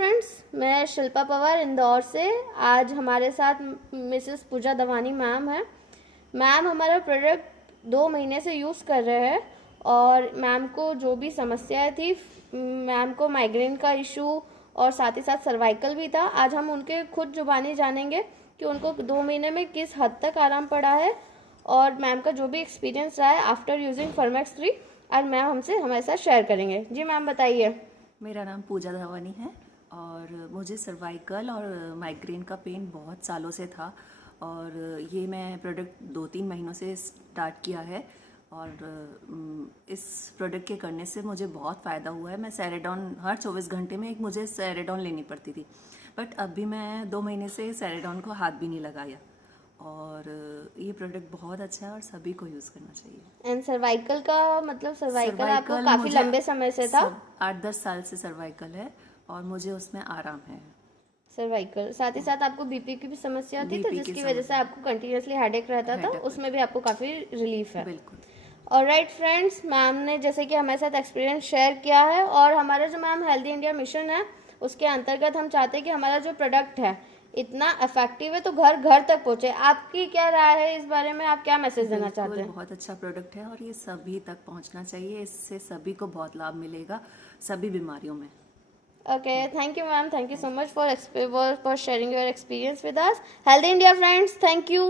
Friends, मैं शिल्पा पवार इंदौर से। आज हमारे साथ मिसेस पूजा दवानी मैम है। मैम हमारा प्रोडक्ट 2 महीने से यूज़ कर रहे हैं और मैम को जो भी समस्याएं थी, मैम को माइग्रेन का इशू और साथ ही साथ सर्वाइकल भी था। आज हम उनके खुद जुबानी जानेंगे कि उनको 2 महीने में किस हद तक आराम पड़ा है और मैम का जो भी एक्सपीरियंस रहा है आफ्टर यूजिंग फर्मेक्स 3 आज मैम हमसे हमारे साथ शेयर करेंगे। जी मैम बताइए। मेरा नाम पूजा धवानी है और मुझे सर्वाइकल और माइग्रेन का पेन बहुत सालों से था और ये मैं प्रोडक्ट 2-3 महीनों से स्टार्ट किया है और इस प्रोडक्ट के करने से मुझे बहुत फ़ायदा हुआ है। मैं सैरेडॉन हर 24 घंटे में एक मुझे सैरेडॉन लेनी पड़ती थी, बट अभी मैं 2 महीने से सैरेडॉन को हाथ भी नहीं लगाया और ये प्रोडक्ट बहुत अच्छा है और सभी को यूज़ करना चाहिए। एंड सर्वाइकल का मतलब सर्वाइकल आपको काफी मुझे लंबे समय से था? 8-10 साल से सर्वाइकल है और मुझे उसमें आराम है। सर्वाइकल साथ ही साथ आपको बीपी की भी समस्या थी, तो बीपी की जिसकी वजह से आपको कंटिन्यूअसली हेडेक रहता था, उसमें भी आपको काफी रिलीफ है। बिल्कुल। ऑलराइट फ्रेंड्स, मैम ने जैसे कि हमारे साथ एक्सपीरियंस शेयर किया है और हमारा जो मैम हेल्दी इंडिया मिशन है उसके अंतर्गत हम चाहते हैं कि हमारा जो प्रोडक्ट है इतना इफेक्टिव है तो घर घर तक पहुंचे। आपकी क्या राय है इस बारे में, आप क्या मैसेज देना चाहते हैं? बहुत अच्छा प्रोडक्ट है और ये सभी तक पहुंचना चाहिए। इससे सभी को बहुत लाभ मिलेगा सभी बीमारियों में। Okay, thank you ma'am, thank you so much for sharing your experience with us. Healthy India friends, thank you.